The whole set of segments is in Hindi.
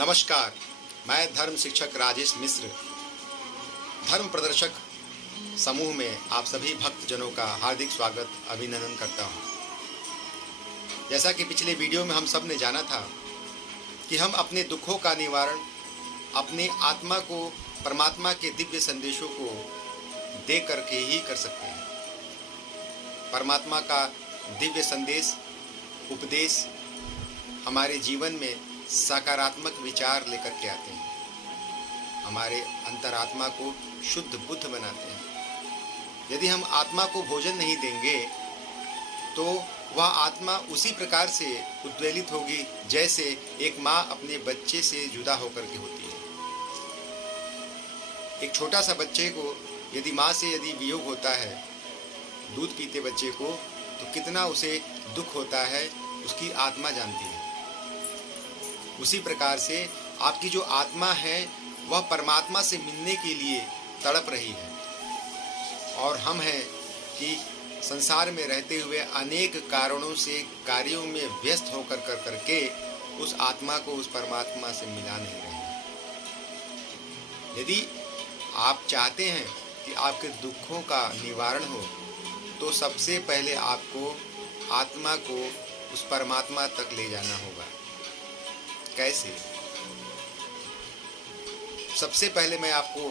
नमस्कार, मैं धर्म शिक्षक राजेश मिश्र धर्म प्रदर्शक समूह में आप सभी भक्तजनों का हार्दिक स्वागत अभिनंदन करता हूं। जैसा कि पिछले वीडियो में हम सब ने जाना था कि हम अपने दुखों का निवारण अपने आत्मा को परमात्मा के दिव्य संदेशों को दे करके ही कर सकते हैं। परमात्मा का दिव्य संदेश उपदेश हमारे जीवन में सकारात्मक विचार लेकर के आते हैं, हमारे अंतरात्मा को शुद्ध बुद्ध बनाते हैं। यदि हम आत्मा को भोजन नहीं देंगे तो वह आत्मा उसी प्रकार से उद्वेलित होगी जैसे एक माँ अपने बच्चे से जुदा होकर के होती है। एक छोटा सा बच्चे को यदि माँ से यदि वियोग होता है, दूध पीते बच्चे को, तो कितना उसे दुख होता है उसकी आत्मा जानती है। उसी प्रकार से आपकी जो आत्मा है वह परमात्मा से मिलने के लिए तड़प रही है, और हम हैं कि संसार में रहते हुए अनेक कारणों से कार्यों में व्यस्त होकर करके उस आत्मा को उस परमात्मा से मिला नहीं रहे हैं। यदि आप चाहते हैं कि आपके दुखों का निवारण हो तो सबसे पहले आपको आत्मा को उस परमात्मा तक ले जाना होगा। कैसे? सबसे पहले मैं आपको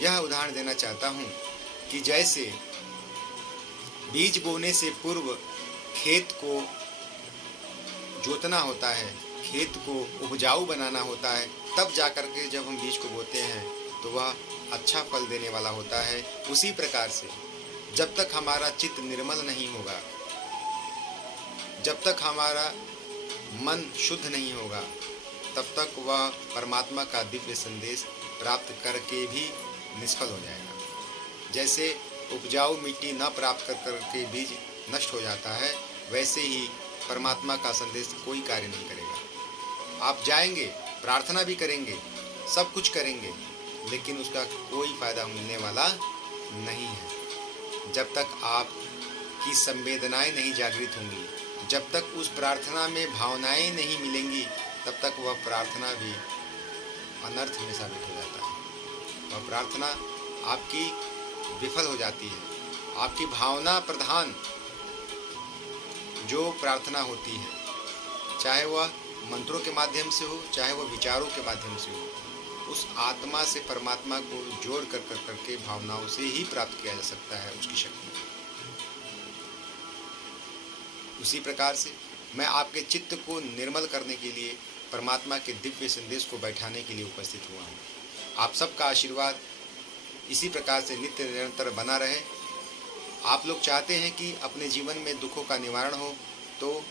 यह उदाहरण देना चाहता हूं कि जैसे बीज बोने से पूर्व खेत को जोतना होता है, खेत को उपजाऊ बनाना होता है, तब जाकर के जब हम बीज को बोते हैं तो वह अच्छा फल देने वाला होता है। उसी प्रकार से जब तक हमारा चित्त निर्मल नहीं होगा, जब तक हमारा मन शुद्ध नहीं होगा, तब तक वह परमात्मा का दिव्य संदेश प्राप्त करके भी निष्फल हो जाएगा। जैसे उपजाऊ मिट्टी न प्राप्त कर करके बीज नष्ट हो जाता है, वैसे ही परमात्मा का संदेश कोई कार्य नहीं करेगा। आप जाएंगे, प्रार्थना भी करेंगे, सब कुछ करेंगे, लेकिन उसका कोई फायदा मिलने वाला नहीं है। जब तक आपकी संवेदनाएं नहीं जागृत होंगी, जब तक उस प्रार्थना में भावनाएं नहीं मिलेंगी, तब तक वह प्रार्थना भी अनर्थ में साबित हो जाता है। वह प्रार्थना आपकी विफल हो जाती है। आपकी भावना प्रधान जो प्रार्थना होती है, चाहे वह मंत्रों के माध्यम से हो, चाहे वह विचारों के माध्यम से हो, उस आत्मा से परमात्मा को जोड़ कर करके भावनाओं से ही प्राप्त किया जा सकता है उसकी शक्ति। उसी प्रकार से मैं आपके चित्त को निर्मल करने के लिए परमात्मा के दिव्य संदेश को बैठाने के लिए उपस्थित हुआ हूँ। आप सबका आशीर्वाद इसी प्रकार से नित्य निरंतर बना रहे। आप लोग चाहते हैं कि अपने जीवन में दुखों का निवारण हो, तो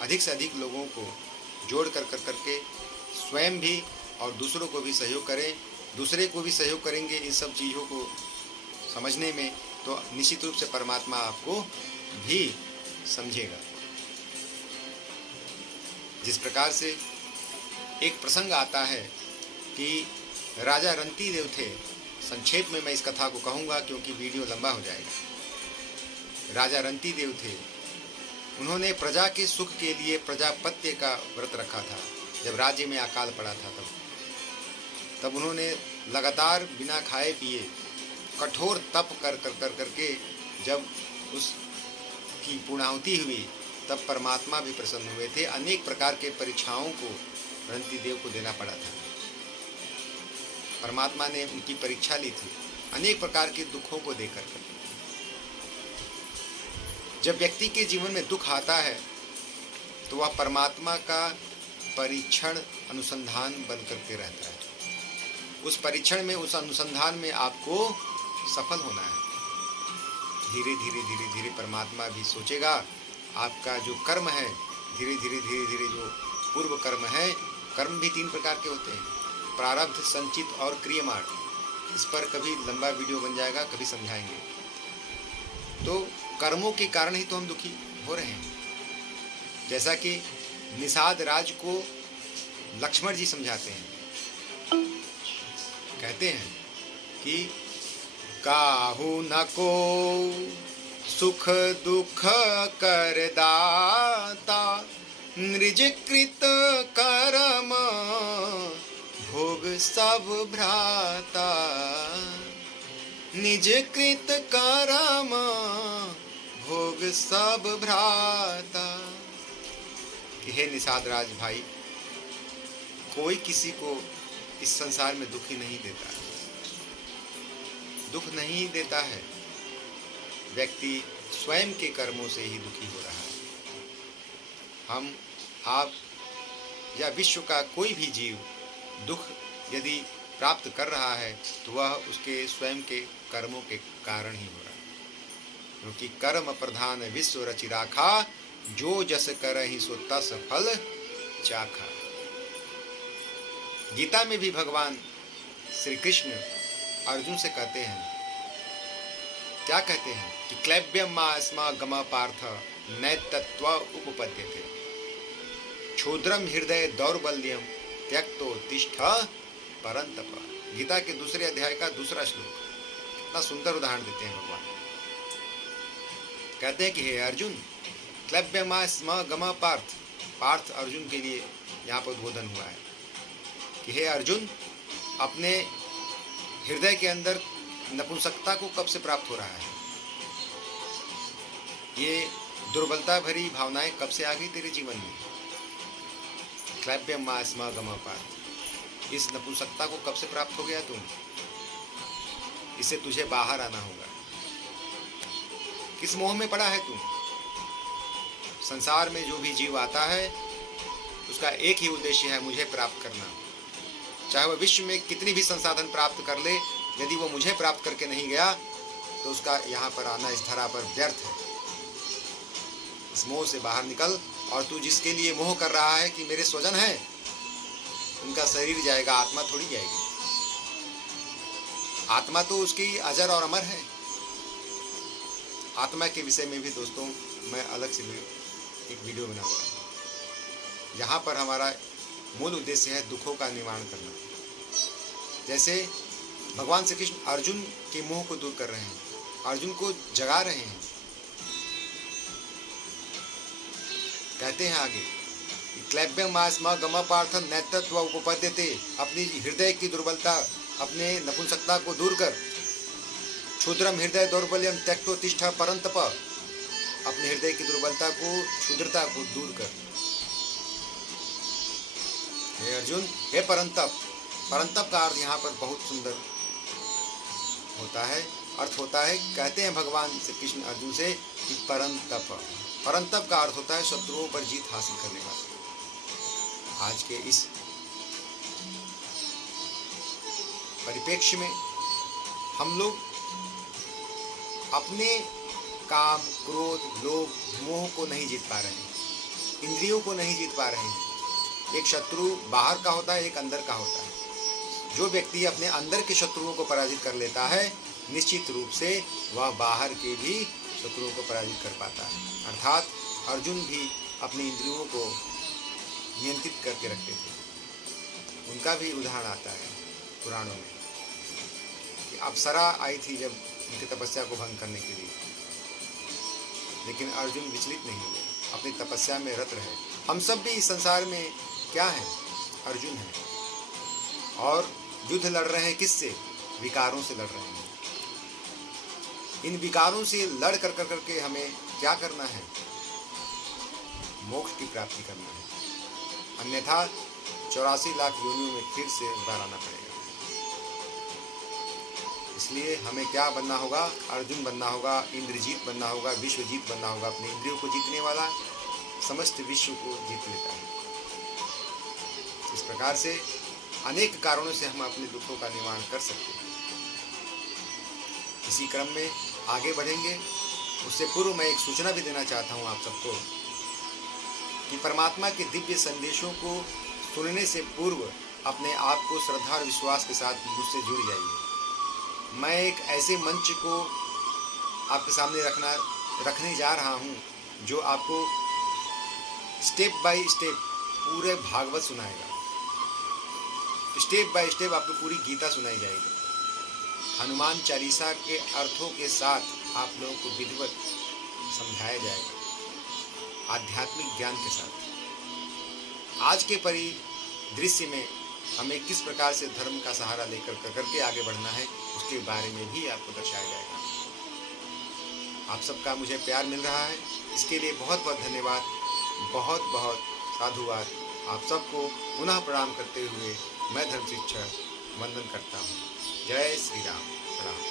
अधिक से अधिक लोगों को जोड़ कर करके स्वयं भी और दूसरों को भी सहयोग करें। दूसरे को भी सहयोग करेंगे इन सब चीज़ों को समझने में, तो निश्चित रूप से परमात्मा आपको भी समझेगा। जिस प्रकार से एक प्रसंग आता है कि राजा रंती देव थे। संक्षेप में मैं इस कथा को कहूँगा क्योंकि वीडियो लंबा हो जाएगा। राजा रंती देव थे, उन्होंने प्रजा के सुख के लिए प्रजापत्य का व्रत रखा था। जब राज्य में अकाल पड़ा था तब उन्होंने लगातार बिना खाए पिए कठोर तप करके जब उसकी पूर्णाहुति हुई, तब परमात्मा भी प्रसन्न हुए थे। अनेक प्रकार के परीक्षाओं को रंती देव को देना पड़ा था। परमात्मा ने उनकी परीक्षा ली थी अनेक प्रकार के दुखों को देकर। जब व्यक्ति के जीवन में दुख आता है तो वह परमात्मा का परीक्षण अनुसंधान बन करके रहता है। उस परीक्षण में, उस अनुसंधान में आपको सफल होना है। धीरे धीरे परमात्मा भी सोचेगा, आपका जो कर्म है, धीरे धीरे जो पूर्व कर्म है, कर्म भी 3 प्रकार के होते हैं, प्रारब्ध, संचित और क्रियमाण। इस पर कभी लंबा वीडियो बन जाएगा, कभी समझाएंगे। तो कर्मों के कारण ही तो हम दुखी हो रहे हैं। जैसा कि निषाद राज को लक्ष्मण जी समझाते हैं, कहते हैं कि काहू न को सुख दुख करदाता, नृजकृत कर्म सब भ्राता, निज कृत कर्म भोग सब भ्राता। कि हे निषाद राज भाई, कोई किसी को इस संसार में दुखी नहीं देता, दुख नहीं देता है। व्यक्ति स्वयं के कर्मों से ही दुखी हो रहा है। हम, आप या विश्व का कोई भी जीव दुख यदि प्राप्त कर रहा है तो वह उसके स्वयं के कर्मों के कारण ही हो रहा है। क्योंकि कर्म प्रधान विश्व रचि राखा, जो जस करहि सो तस फल चाखा। गीता में भी भगवान श्री कृष्ण अर्जुन से कहते हैं, क्या कहते हैं कि क्लैब्यम मा अस्मा गम पार्थ नैतत्व उपपद्यते, क्षुद्रम हृदय दौर्बल्यम त्यक्तो तिष्ठ परंतप। गीता के दूसरे अध्याय का दूसरा श्लोक। कितना सुंदर उदाहरण देते हैं भगवान। कहते हैं कि हे अर्जुन, क्लैब्यम स्म गम पार्थ, पार्थ अर्जुन के लिए यहाँ पर उद्बोधन हुआ है कि हे अर्जुन, अपने हृदय के अंदर नपुंसकता को कब से प्राप्त हो रहा है? ये दुर्बलता भरी भावनाएं कब से आ गई तेरे जीवन में? क्लैब्यम मा स्म गम पार्थ, इस नपुंसकता को कब से प्राप्त हो गया तुम? इससे तुझे बाहर आना होगा। किस मोह में पड़ा है तुम? संसार में जो भी जीव आता है उसका एक ही उद्देश्य है, मुझे प्राप्त करना। चाहे वह विश्व में कितनी भी संसाधन प्राप्त कर ले, यदि वो मुझे प्राप्त करके नहीं गया तो उसका यहाँ पर आना इस धरा पर व्यर्थ है। इस मोह से बाहर निकल, और तू जिसके लिए मोह कर रहा है कि मेरे स्वजन हैं, उनका शरीर जाएगा, आत्मा थोड़ी जाएगी। आत्मा तो उसकी अजर और अमर है। आत्मा के विषय में भी दोस्तों मैं अलग से एक वीडियो बनाऊंगा। यहाँ पर हमारा मूल उद्देश्य है दुखों का निवारण करना। जैसे भगवान श्री कृष्ण अर्जुन के मोह को दूर कर रहे हैं, अर्जुन को जगा रहे हैं। कहते हैं आगे, क्लैब्यम मा स्म गम पार्थ नैतत्व उपपद्यते, अपनी हृदय की दुर्बलता, अपने नपुंसकता को दूर कर। क्षुद्रम हृदय दौर्बल्यम त्यक्तो तिष्ठ परंतप, अपने हृदय की दुर्बलता को, क्षुद्रता को दूर कर। हे अर्जुन, हे परंतप। परंतप का अर्थ यहाँ पर बहुत सुंदर होता है, अर्थ होता है, कहते हैं भगवान श्री कृष्ण अर्जुन से कि परंतप। परंतप का अर्थ होता है शत्रुओं पर जीत हासिल करने वाला। आज के इस परिप्रेक्ष्य में हम लोग अपने काम, क्रोध, लोभ, मोह को नहीं जीत पा रहे हैं, इंद्रियों को नहीं जीत पा रहे हैं। एक शत्रु बाहर का होता है, एक अंदर का होता है। जो व्यक्ति अपने अंदर के शत्रुओं को पराजित कर लेता है, निश्चित रूप से वह बाहर के भी शत्रुओं को पराजित कर पाता है। अर्थात अर्जुन भी अपने इंद्रियों को नियंत्रित करके रखते थे। उनका भी उदाहरण आता है पुराणों में कि अप्सरा आई थी जब उनकी तपस्या को भंग करने के लिए, लेकिन अर्जुन विचलित नहीं हुए, अपनी तपस्या में रत रहे। हम सब भी इस संसार में क्या हैं? अर्जुन हैं, और युद्ध लड़ रहे हैं किससे? विकारों से लड़ रहे हैं। इन विकारों से लड़ कर करके हमें क्या करना है? मोक्ष की प्राप्ति करना है, अन्यथा 84 लाख योनियों में फिर से उबार आना पड़ेगा। इसलिए हमें क्या बनना होगा? अर्जुन बनना होगा, इंद्रजीत बनना होगा, विश्वजीत बनना होगा। अपने इंद्रियों को जीतने वाला समस्त विश्व को जीत लेता है। इस प्रकार से अनेक कारणों से हम अपने दुखों का निवारण कर सकते हैं। इसी क्रम में आगे बढ़ेंगे। उससे पूर्व मैं एक सूचना भी देना चाहता हूँ आप सबको कि परमात्मा के दिव्य संदेशों को सुनने से पूर्व अपने आप को श्रद्धा और विश्वास के साथ मुझसे जुड़ जाइए। मैं एक ऐसे मंच को आपके सामने रखने जा रहा हूँ जो आपको स्टेप बाय स्टेप पूरे भागवत सुनाएगा। स्टेप बाय स्टेप आपको पूरी गीता सुनाई जाएगी। हनुमान चालीसा के अर्थों के साथ आप लोगों को विधिवत समझाया जाएगा, आध्यात्मिक ज्ञान के साथ। आज के परिदृश्य में हमें किस प्रकार से धर्म का सहारा लेकर करके आगे बढ़ना है, उसके बारे में भी आपको दर्शाया जाएगा। आप सबका मुझे प्यार मिल रहा है, इसके लिए बहुत बहुत धन्यवाद, बहुत बहुत साधुवाद। आप सबको पुनः प्रणाम करते हुए मैं धर्म शिक्षक वंदन करता हूँ। जय श्री राम। प्रणाम।